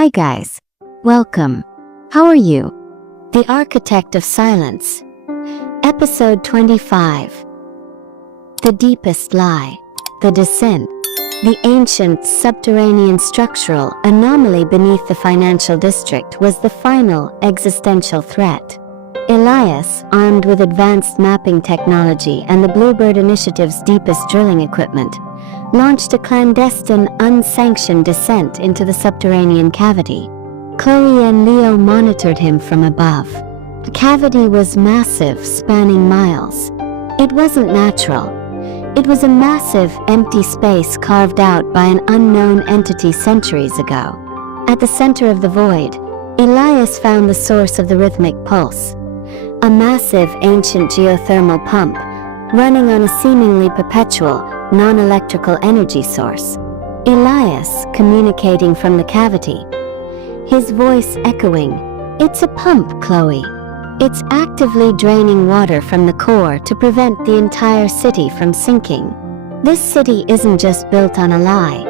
Hi guys. Welcome. How are you? The Architect of Silence. Episode 25. The Deepest Lie. The Descent. The ancient subterranean structural anomaly beneath the financial district was the final existential threat. Elias, armed with advanced mapping technology and the Bluebird Initiative's deepest drilling equipment, launched a clandestine, unsanctioned descent into the subterranean cavity. Chloe and Leo monitored him from above. The cavity was massive, spanning miles. It wasn't natural. It was a massive, empty space carved out by an unknown entity centuries ago. At the center of the void, Elias found the source of the rhythmic pulse. A massive, ancient geothermal pump, running on a seemingly perpetual, non-electrical energy source. Elias communicating from the cavity. His voice echoing, "It's a pump, Chloe. It's actively draining water from the core to prevent the entire city from sinking. This city isn't just built on a lie.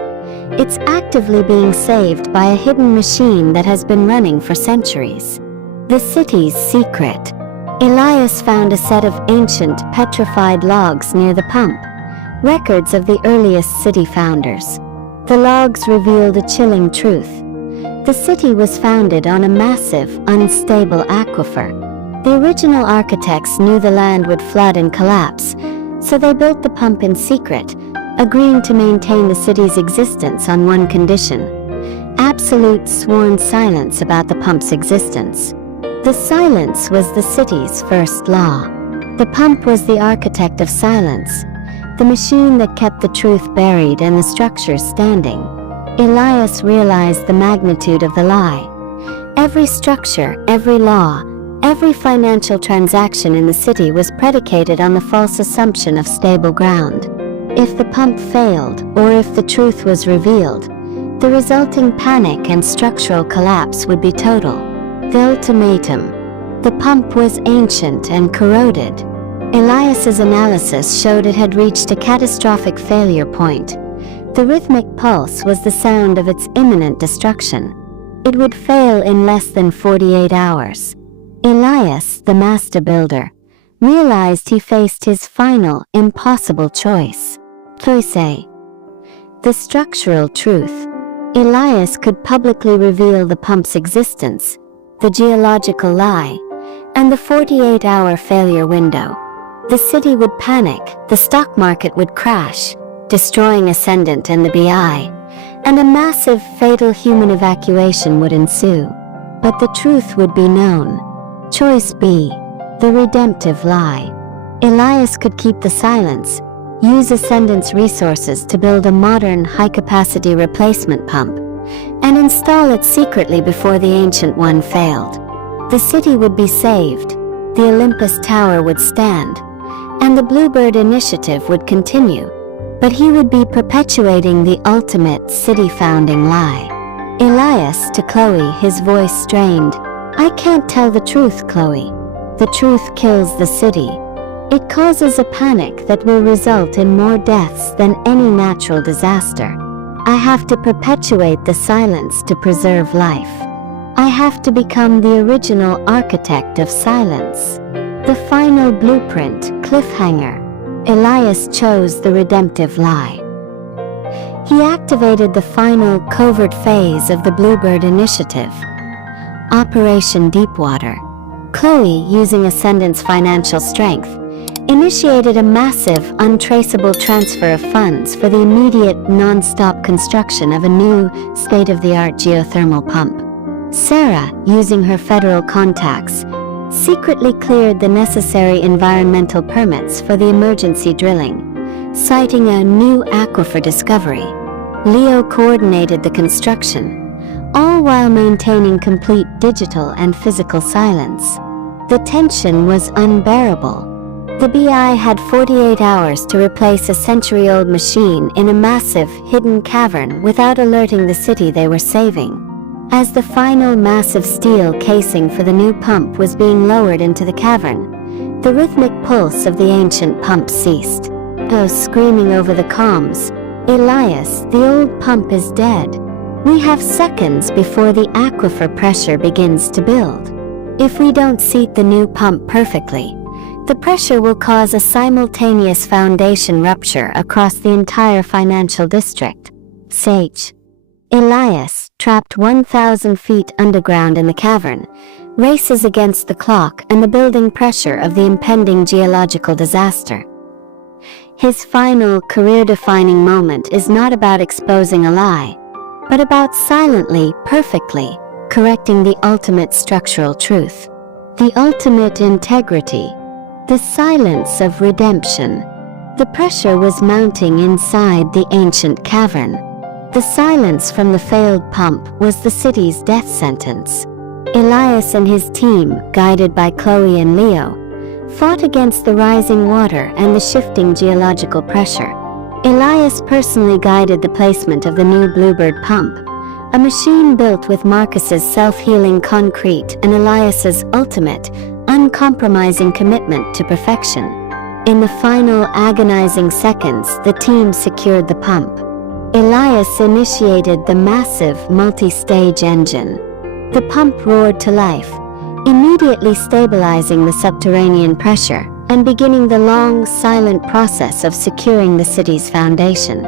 It's actively being saved by a hidden machine that has been running for centuries." The city's secret. Elias found a set of ancient, petrified logs near the pump, records of the earliest city founders. The logs revealed a chilling truth. The city was founded on a massive, unstable aquifer. The original architects knew the land would flood and collapse, so they built the pump in secret, agreeing to maintain the city's existence on one condition: absolute sworn silence about the pump's existence. The silence was the city's first law. The pump was the architect of silence, the machine that kept the truth buried and the structures standing. Elias realized the magnitude of the lie. Every structure, every law, every financial transaction in the city was predicated on the false assumption of stable ground. If the pump failed, or if the truth was revealed, the resulting panic and structural collapse would be total. The ultimatum. The pump was ancient and corroded. Elias's analysis showed it had reached a catastrophic failure point. The rhythmic pulse was the sound of its imminent destruction. It would fail in less than 48 hours. Elias, the master builder, realized he faced his final, impossible choice. Choice. The structural truth. Elias could publicly reveal the pump's existence, the geological lie, and the 48-hour failure window. The city would panic, the stock market would crash, destroying Ascendant and the BI, and a massive, fatal human evacuation would ensue. But the truth would be known. Choice B. The redemptive lie. Elias could keep the silence, use Ascendant's resources to build a modern, high-capacity replacement pump, and install it secretly before the ancient one failed. The city would be saved, the Olympus Tower would stand, and the Bluebird Initiative would continue, but he would be perpetuating the ultimate city-founding lie. Elias, to Chloe, his voice strained, "I can't tell the truth, Chloe. The truth kills the city. It causes a panic that will result in more deaths than any natural disaster. I have to perpetuate the silence to preserve life. I have to become the original architect of silence." The final blueprint, cliffhanger. Elias chose the redemptive lie. He activated the final, covert phase of the Bluebird Initiative. Operation Deepwater. Chloe, using Ascendant's financial strength, initiated a massive, untraceable transfer of funds for the immediate, non-stop construction of a new, state-of-the-art geothermal pump. Sarah, using her federal contacts, secretly cleared the necessary environmental permits for the emergency drilling, citing a new aquifer discovery. Leo coordinated the construction, all while maintaining complete digital and physical silence. The tension was unbearable. The BI had 48 hours to replace a century-old machine in a massive, hidden cavern without alerting the city they were saving. As the final massive steel casing for the new pump was being lowered into the cavern, the rhythmic pulse of the ancient pump ceased. Oh, screaming over the comms, "Elias, the old pump is dead. We have seconds before the aquifer pressure begins to build. If we don't seat the new pump perfectly, the pressure will cause a simultaneous foundation rupture across the entire financial district. Sage. Elias, trapped 1,000 feet underground in the cavern, races against the clock and the building pressure of the impending geological disaster. His final career-defining moment is not about exposing a lie, but about silently, perfectly, correcting the ultimate structural truth, the ultimate integrity, the silence of redemption. The pressure was mounting inside the ancient cavern. The silence from the failed pump was the city's death sentence. Elias and his team, guided by Chloe and Leo, fought against the rising water and the shifting geological pressure. Elias personally guided the placement of the new Bluebird pump, a machine built with Marcus's self-healing concrete and Elias's ultimate, uncompromising commitment to perfection. In the final agonizing seconds, the team secured the pump. Elias initiated the massive multi-stage engine. The pump roared to life, immediately stabilizing the subterranean pressure and beginning the long, silent process of securing the city's foundation.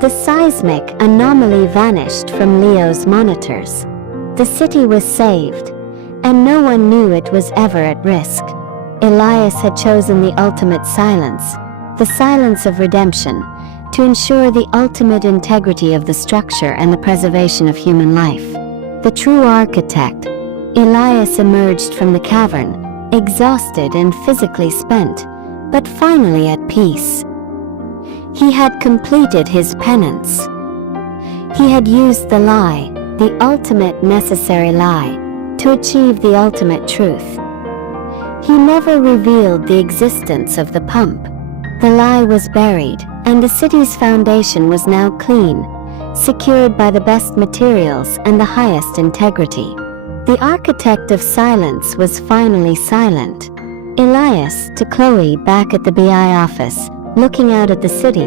The seismic anomaly vanished from Leo's monitors. The city was saved, and no one knew it was ever at risk. Elias had chosen the ultimate silence, the silence of redemption, to ensure the ultimate integrity of the structure and the preservation of human life. The true architect, Elias, emerged from the cavern, exhausted and physically spent, but finally at peace. He had completed his penance. He had used the lie, the ultimate necessary lie, to achieve the ultimate truth. He never revealed the existence of the pump. The lie was buried, and the city's foundation was now clean, secured by the best materials and the highest integrity. The architect of silence was finally silent. Elias, to Chloe back at the BI office, looking out at the city.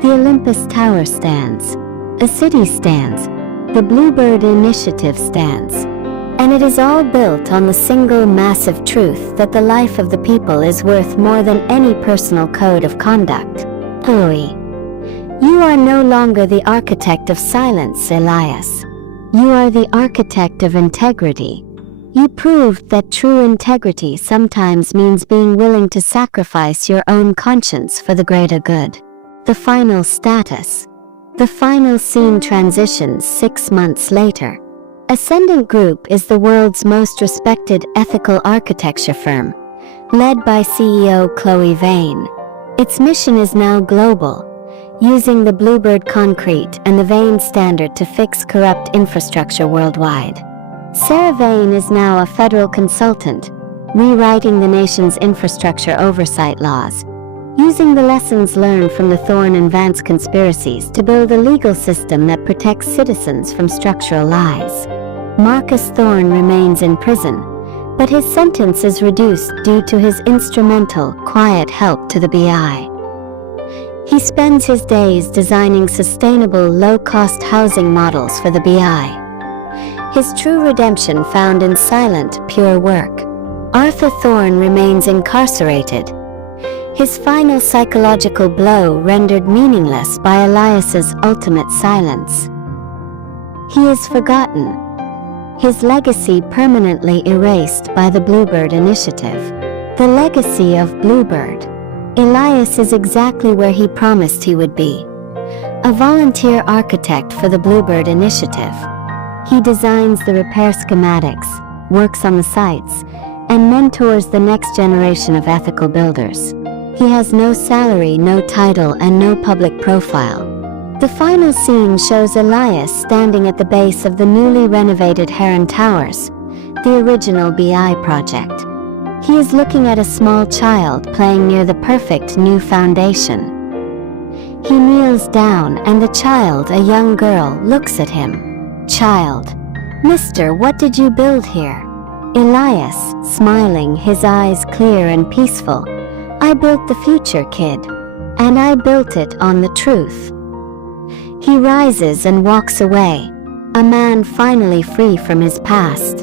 The Olympus Tower stands. A city stands. The Bluebird Initiative stands. And it is all built on the single massive truth that the life of the people is worth more than any personal code of conduct. Chloe. You are no longer the architect of silence, Elias. You are the architect of integrity. You proved that true integrity sometimes means being willing to sacrifice your own conscience for the greater good. The final status. The final scene transitions 6 months later. Ascendant Group is the world's most respected ethical architecture firm, led by CEO Chloe Vane. Its mission is now global, using the Bluebird concrete and the Vane standard to fix corrupt infrastructure worldwide. Sarah Vane is now a federal consultant, rewriting the nation's infrastructure oversight laws, using the lessons learned from the Thorne and Vance conspiracies to build a legal system that protects citizens from structural lies. Marcus Thorne remains in prison, but his sentence is reduced due to his instrumental, quiet help to the BI. He spends his days designing sustainable, low-cost housing models for the BI. His true redemption found in silent, pure work. Arthur Thorne remains incarcerated, his final psychological blow rendered meaningless by Elias's ultimate silence. He is forgotten, his legacy permanently erased by the Bluebird Initiative. The legacy of Bluebird. Elias is exactly where he promised he would be. A volunteer architect for the Bluebird Initiative. He designs the repair schematics, works on the sites, and mentors the next generation of ethical builders. He has no salary, no title, and no public profile. The final scene shows Elias standing at the base of the newly renovated Heron Towers, the original BI project. He is looking at a small child playing near the perfect new foundation. He kneels down and the child, a young girl, looks at him. Child. Mister, what did you build here? Elias, smiling, his eyes clear and peaceful. I built the future, kid. And I built it on the truth. He rises and walks away, A man finally free from his past.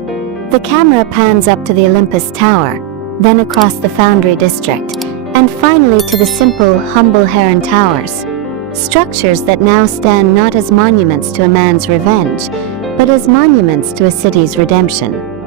The camera pans up to the Olympus Tower, then across the Foundry District, and finally to the simple, humble Heron Towers. Structures that now stand not as monuments to a man's revenge, but as monuments to a city's redemption.